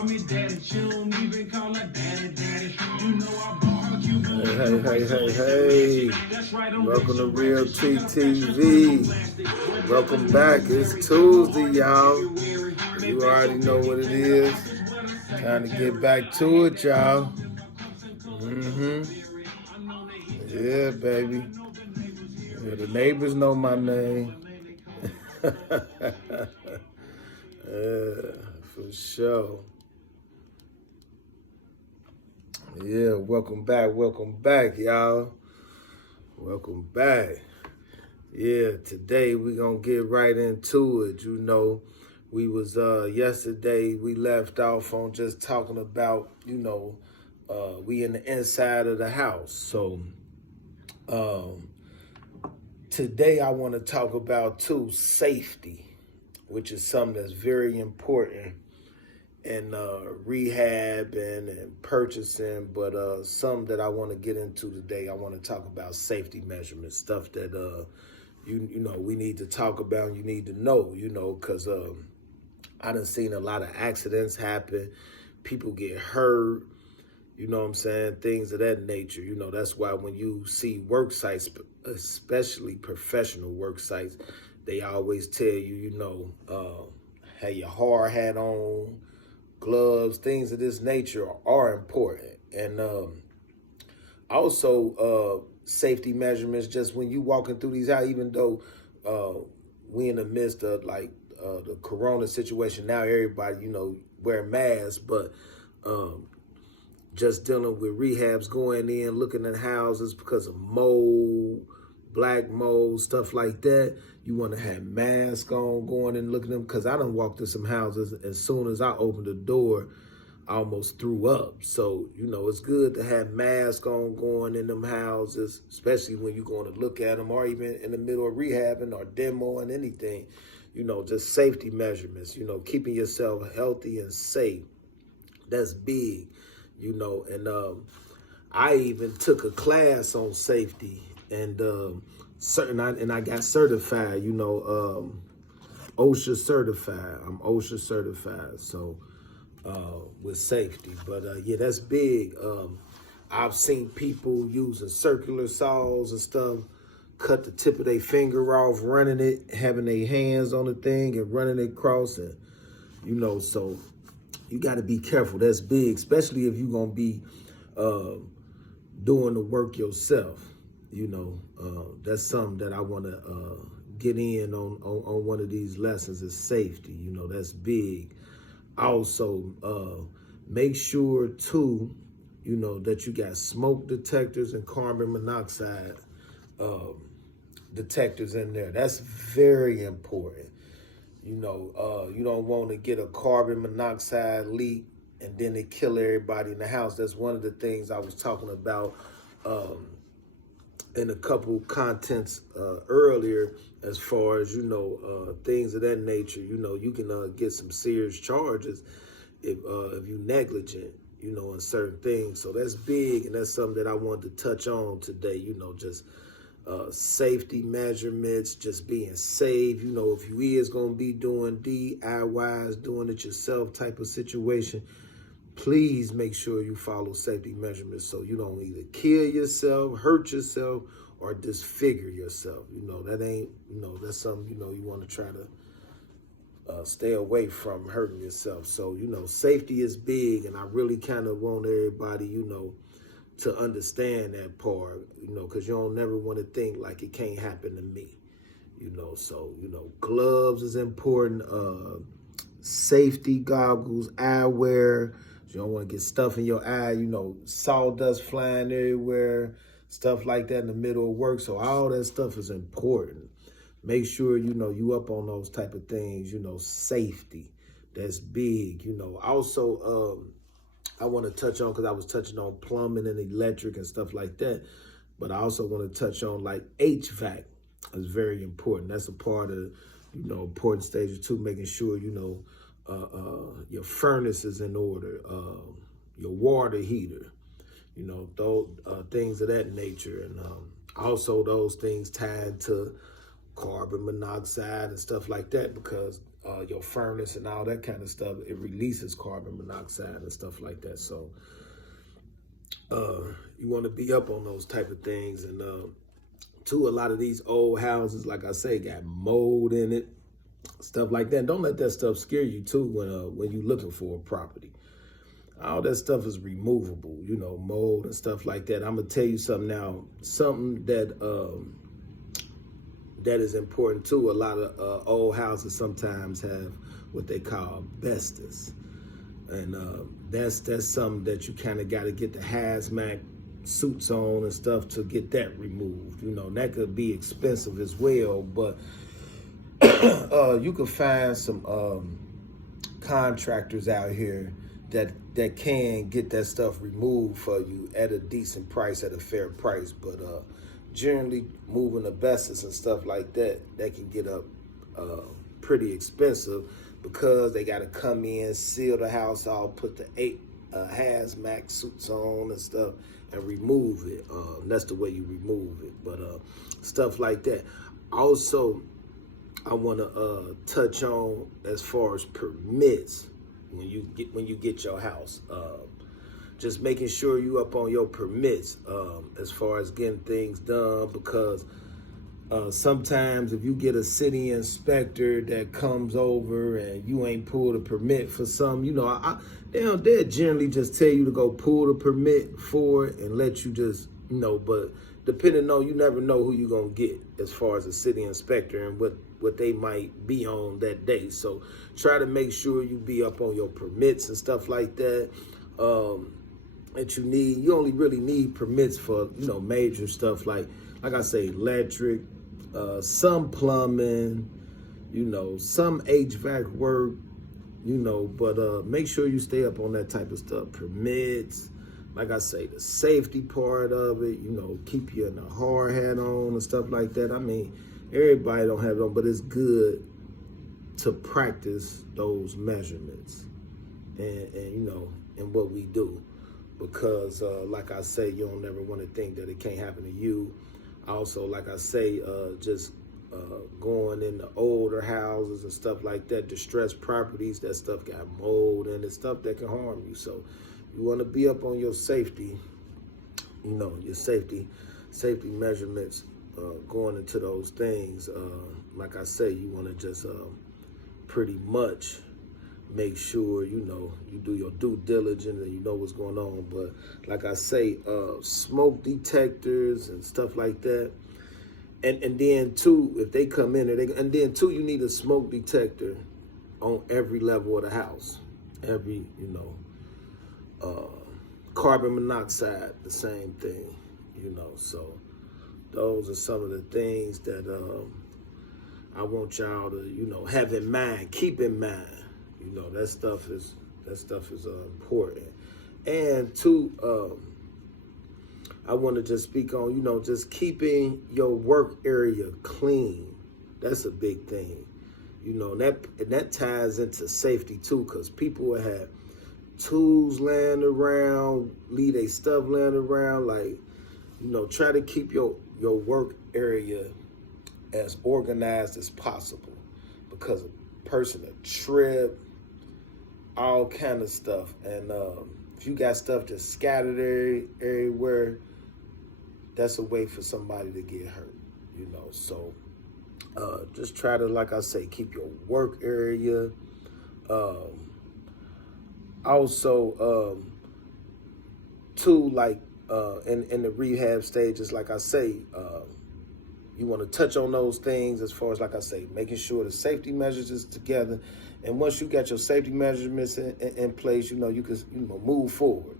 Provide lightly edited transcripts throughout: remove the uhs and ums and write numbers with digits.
Hey. Welcome to Real TTV. Welcome back. It's Tuesday, y'all. You already know what it is. Time to get back to it, y'all. Yeah, baby. Yeah, the neighbors know my name. Yeah, for sure. Yeah, welcome back, y'all. Welcome back. Yeah, today we gonna get right into it. You know, we was yesterday we left off on just talking about, we in the inside of the house. So today I want to talk about safety, which is something that's very important in rehab and purchasing, but some that I want to get into today. I want to talk about safety measurements, stuff that we need to talk about. You need to know, because I done seen a lot of accidents happen. People get hurt. You know what I'm saying? Things of that nature. That's why when you see work sites, especially professional work sites, they always tell you, have your hard hat on, gloves, things of this nature are important. And also safety measurements, just when you walking through these out, even though we in the midst of the corona situation, now everybody, wear masks, but just dealing with rehabs, going in, looking at houses because of mold, black mold, stuff like that. You want to have masks on, going and looking at them, because I done walked through some houses. As soon as I opened the door, I almost threw up. So, it's good to have masks on going in them houses, especially when you're going to look at them, or even in the middle of rehabbing or demoing anything. Just safety measurements, keeping yourself healthy and safe. That's big, and I even took a class on safety, and I got certified, OSHA certified. I'm OSHA certified, so with safety. But yeah, that's big. I've seen people using circular saws and stuff, cut the tip of their finger off, running it, having their hands on the thing and running it across, and so you got to be careful. That's big, especially if you're gonna be doing the work yourself. That's something that I want to get in on one of these lessons is safety. That's big. Also, make sure too, that you got smoke detectors and carbon monoxide detectors in there. That's very important. You don't want to get a carbon monoxide leak and then it kill everybody in the house. That's one of the things I was talking about in a couple contents earlier, as far as things of that nature. You can get some serious charges if you negligent in certain things. So that's big, and that's something that I wanted to touch on today. Just safety measurements, just being safe. If you is gonna be doing DIYs, doing it yourself type of situation, please make sure you follow safety measurements so you don't either kill yourself, hurt yourself, or disfigure yourself. That ain't, that's something, you want to try to stay away from hurting yourself. So, safety is big, and I really kind of want everybody, to understand that part, because you don't never want to think like it can't happen to me, so, gloves is important, safety goggles, eyewear. You don't want to get stuff in your eye, sawdust flying everywhere, stuff like that in the middle of work. So all that stuff is important. Make sure, you up on those type of things, safety. That's big, Also, I want to touch on, because I was touching on plumbing and electric and stuff like that, but I also want to touch on like HVAC is very important. That's a part of, important stages too, making sure, your furnace is in order, your water heater, those things of that nature. And also those things tied to carbon monoxide and stuff like that, because your furnace and all that kind of stuff. It releases carbon monoxide and stuff like that. So you want to be up on those type of things. And too, a lot of these old houses, like I say, got mold in it, stuff like that. Don't let that stuff scare you too when you're looking for a property. All that stuff is removable, you know, mold and stuff like that. I'm gonna tell you something now, something that that is important too. A lot of old houses sometimes have what they call asbestos, and that's something that you kind of got to get the hazmat suits on and stuff to get that removed. You know, that could be expensive as well, but you can find some contractors out here that can get that stuff removed for you at a decent price, at a fair price. But generally, moving asbestos and stuff like that can get up pretty expensive, because they got to come in, seal the house off, put the 8 hazmat suits on and stuff, and remove it. That's the way you remove it. But stuff like that. Also, I want to touch on as far as permits when you get your house. Just making sure you up on your permits as far as getting things done, because sometimes if you get a city inspector that comes over and you ain't pulled a permit for some, you know, they'll generally just tell you to go pull the permit for it and let you just, you know, but depending on, you never know who you're going to get as far as a city inspector and what they might be on that day. So try to make sure you be up on your permits and stuff like that. That you need. You only really need permits for, you know, major stuff like I say, electric, some plumbing, you know, some HVAC work, you know, but make sure you stay up on that type of stuff. Permits, like I say, the safety part of it, you know, keep you in a hard hat on and stuff like that. I mean, everybody don't have it on, but it's good to practice those measurements and you know, and what we do. Because like I say, you don't never want to think that it can't happen to you. Also, like I say, just going into older houses and stuff like that, distressed properties, that stuff got mold and it's stuff that can harm you. So you want to be up on your safety, you know, your safety measurements going into those things. Like I say, you want to just pretty much make sure, you know, you do your due diligence and you know what's going on. But like I say, smoke detectors and stuff like that. And then too, if they come in and then too, you need a smoke detector on every level of the house. Every, you know, carbon monoxide, the same thing, you know. So those are some of the things that I want y'all to, you know, have in mind, keep in mind. You know, that stuff is important. And two, I want to just speak on, you know, just keeping your work area clean. That's a big thing. You know, and that ties into safety too, because people will have tools laying around, leave their stuff laying around. Like, you know, try to keep your work area as organized as possible, because a person will trip, all kind of stuff. And if you got stuff just scattered everywhere, that's a way for somebody to get hurt, you know. So just try to, like I say, keep your work area. Also, too, like in the rehab stages, like I say, you want to touch on those things as far as, like I say, making sure the safety measures is together. And once you got your safety measurements in place, you know, you can, you know, move forward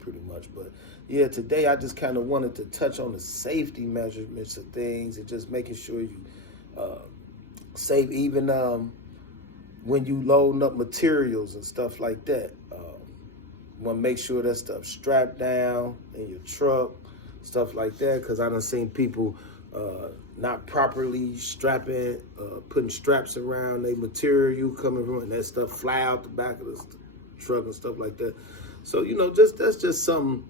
pretty much. But yeah, today I just kind of wanted to touch on the safety measurements of things and just making sure you save, even when you loading up materials and stuff like that. You want to make sure that stuff strapped down in your truck, stuff like that, because I done seen people not properly strapping, putting straps around their material coming from, and that stuff fly out the back of the truck and stuff like that. So, you know, that's just some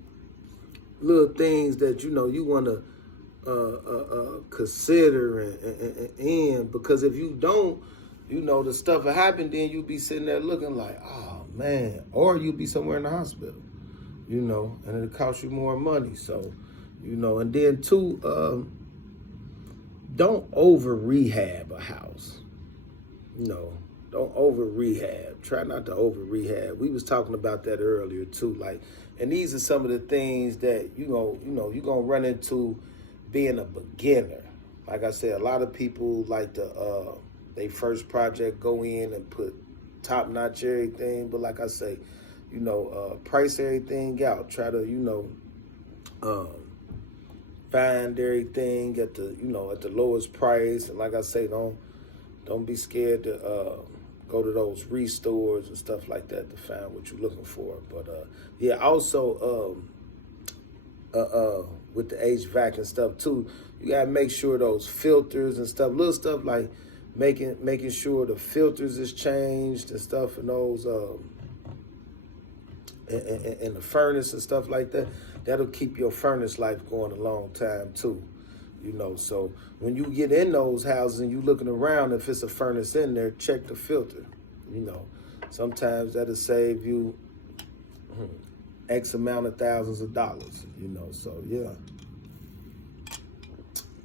little things that, you know, you want to consider and because if you don't, you know, the stuff that happened, then you be sitting there looking like, oh man, or you be somewhere in the hospital, you know, and it'll cost you more money. So, you know, and then too, don't over rehab a house. You know, don't over rehab. Try not to over rehab. We was talking about that earlier too. Like, and these are some of the things that you're gonna run into being a beginner. Like I said, a lot of people like to they first project go in and put top notch everything, but like I say, you know, price everything out. Try to, you know, find everything at the, you know, at the lowest price. And like I say, don't be scared to go to those restores and stuff like that to find what you're looking for. But yeah, also with the HVAC and stuff too, you gotta make sure those filters and stuff, little stuff like making sure the filters is changed and stuff, and those and the furnace and stuff like that. That'll keep your furnace life going a long time too. You know, so when you get in those houses and you looking around, if it's a furnace in there, check the filter. You know, sometimes that'll save you X amount of thousands of dollars, you know, so yeah.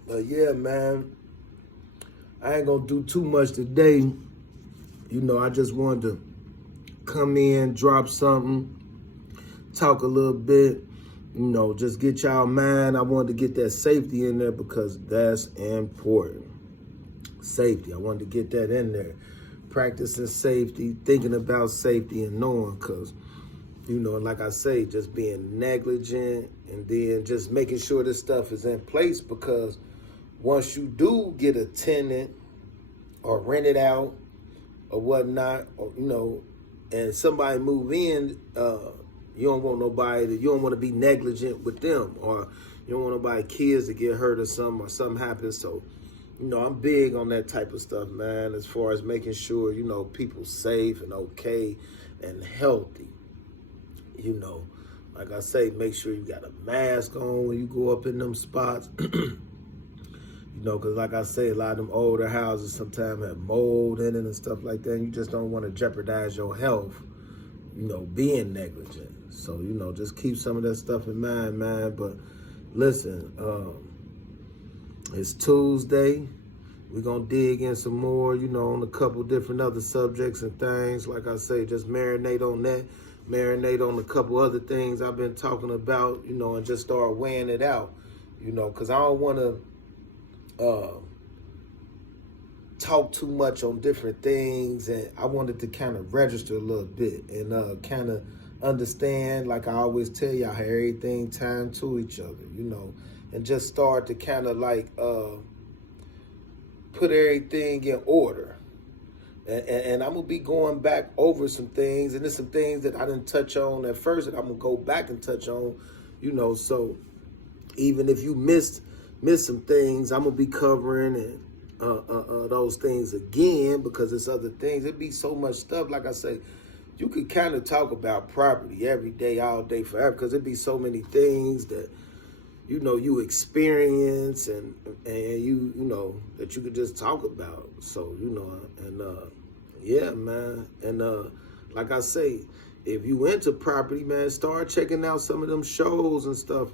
But yeah, man, I ain't gonna do too much today. You know, I just wanted to come in, drop something, talk a little bit, you know, just get y'all mind. I wanted to get that safety in there because that's important. Safety, I wanted to get that in there. Practicing safety, thinking about safety and knowing, because, you know, like I say, just being negligent and then just making sure this stuff is in place, because once you do get a tenant or rent it out or whatnot, or, you know, and somebody move in, you don't want to be negligent with them, or you don't want nobody kids to get hurt or something happens. So, you know, I'm big on that type of stuff, man, as far as making sure, you know, people safe and okay and healthy. You know, like I say, make sure you got a mask on when you go up in them spots. You know, because like I say, a lot of them older houses sometimes have mold in it and stuff like that. And you just don't want to jeopardize your health, you know, being negligent. So, you know, just keep some of that stuff in mind, man. But listen, it's Tuesday. We're going to dig in some more, you know, on a couple different other subjects and things. Like I say, just marinate on that. Marinate on a couple other things I've been talking about, you know, and just start weighing it out, you know, because I don't want to talk too much on different things, and I wanted to kind of register a little bit and kind of understand, like I always tell y'all, how everything time to each other, you know, and just start to kind of like put everything in order. And I'm going to be going back over some things, and there's some things that I didn't touch on at first that I'm going to go back and touch on, you know, so even if you missed some things, I'm going to be covering and those things again, because there's other things. It'd be so much stuff. Like I say, you could kind of talk about property every day, all day, forever, because it'd be so many things that, you know, you experience and you know, that you could just talk about. So, you know, and yeah, man. And like I say, if you into property, man, start checking out some of them shows and stuff,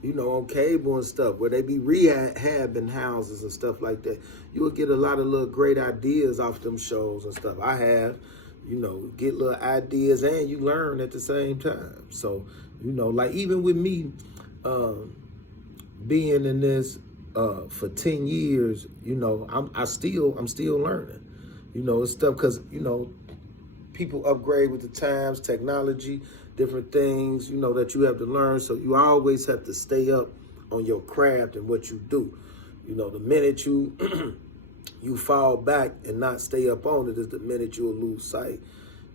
you know, on cable and stuff, where they be rehabbing houses and stuff like that. You will get a lot of little great ideas off them shows and stuff. I have, you know, get little ideas and you learn at the same time. So, you know, like even with me being in this for 10 years, you know, I'm still learning. You know, it's stuff because, you know, people upgrade with the times, technology, different things, you know, that you have to learn. So you always have to stay up on your craft and what you do. You know, the minute you you fall back and not stay up on it is the minute you'll lose sight,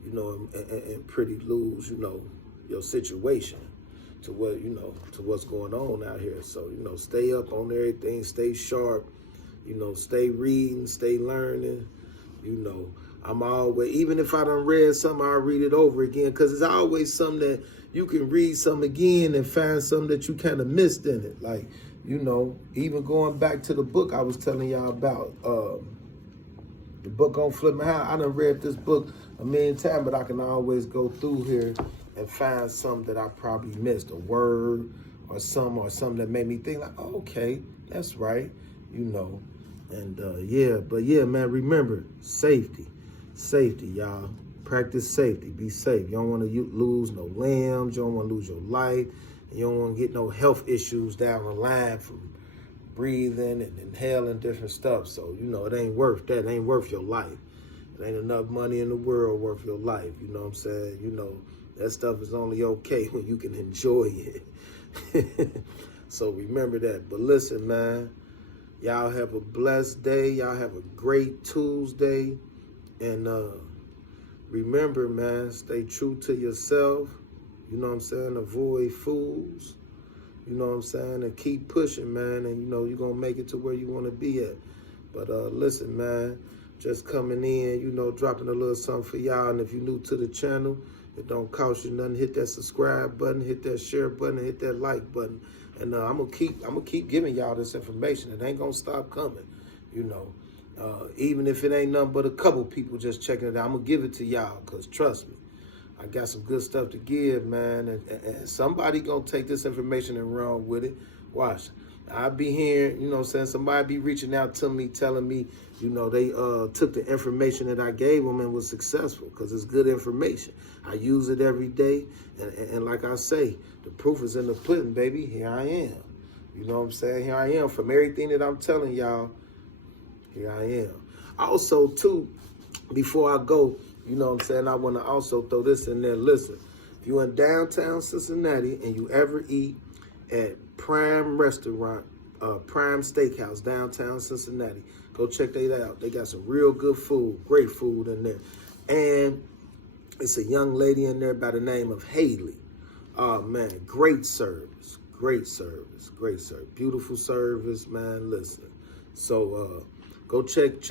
you know, and pretty lose, you know, your situation to what, you know, to what's going on out here. So, you know, stay up on everything, stay sharp, you know, stay reading, stay learning, you know. I'm always, even if I done read something, I'll read it over again, because it's always something that you can read something again and find something that you kind of missed in it. Like, you know, even going back to the book I was telling y'all about, the book on flipping how I done read this book a million times, but I can always go through here and find something that I probably missed, a word or something that made me think like, oh, okay, that's right, you know. And yeah, but yeah, man, remember, safety, y'all. Practice safety, be safe. You don't want to lose no limbs, you don't want to lose your life, and you don't want to get no health issues down the line from breathing and inhaling different stuff. So, you know, it ain't worth that. It ain't worth your life. It ain't enough money in the world worth your life. You know what I'm saying? You know, that stuff is only okay when you can enjoy it. So remember that. But listen, man, y'all have a blessed day. Y'all have a great Tuesday. And remember, man, stay true to yourself. You know what I'm saying? Avoid fools. You know what I'm saying? And keep pushing, man. And, you know, you're going to make it to where you want to be at. But listen, man, just coming in, you know, dropping a little something for y'all. And if you're new to the channel, it don't cost you nothing. Hit that subscribe button, hit that share button, hit that like button. And I'm gonna keep giving y'all this information. It ain't going to stop coming, you know. Even if it ain't nothing but a couple people just checking it out, I'm going to give it to y'all because trust me. I got some good stuff to give, man, and somebody gonna take this information and run with it. Watch. I be hearing, you know what I'm saying, somebody be reaching out to me, telling me, you know, they took the information that I gave them and was successful because it's good information. I use it every day, and like I say, the proof is in the pudding, baby. Here I am. You know what I'm saying? Here I am. From everything that I'm telling y'all, here I am. Also, too, before I go, you know what I'm saying, I want to also throw this in there. Listen, if you're in downtown Cincinnati and you ever eat at Prime Restaurant, Prime Steakhouse, downtown Cincinnati, go check that out. They got some real good food, great food in there. And it's a young lady in there by the name of Haley. Oh, man, great service, great service, great service. Beautiful service, man, listen. So, go check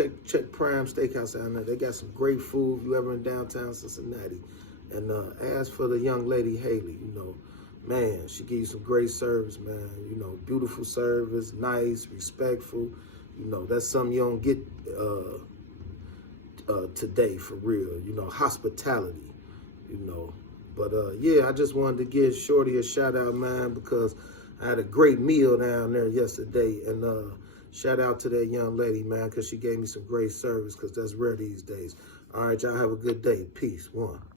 Prime Steakhouse down there. They got some great food if you ever in downtown Cincinnati. And ask for the young lady, Haley, you know. Man, she gives you some great service, man. You know, beautiful service, nice, respectful. You know, that's something you don't get today, for real. You know, hospitality, you know. But, yeah, I just wanted to give Shorty a shout-out, man, because I had a great meal down there yesterday. And, shout out to that young lady, man, because she gave me some great service because that's rare these days. All right, y'all have a good day. Peace. One.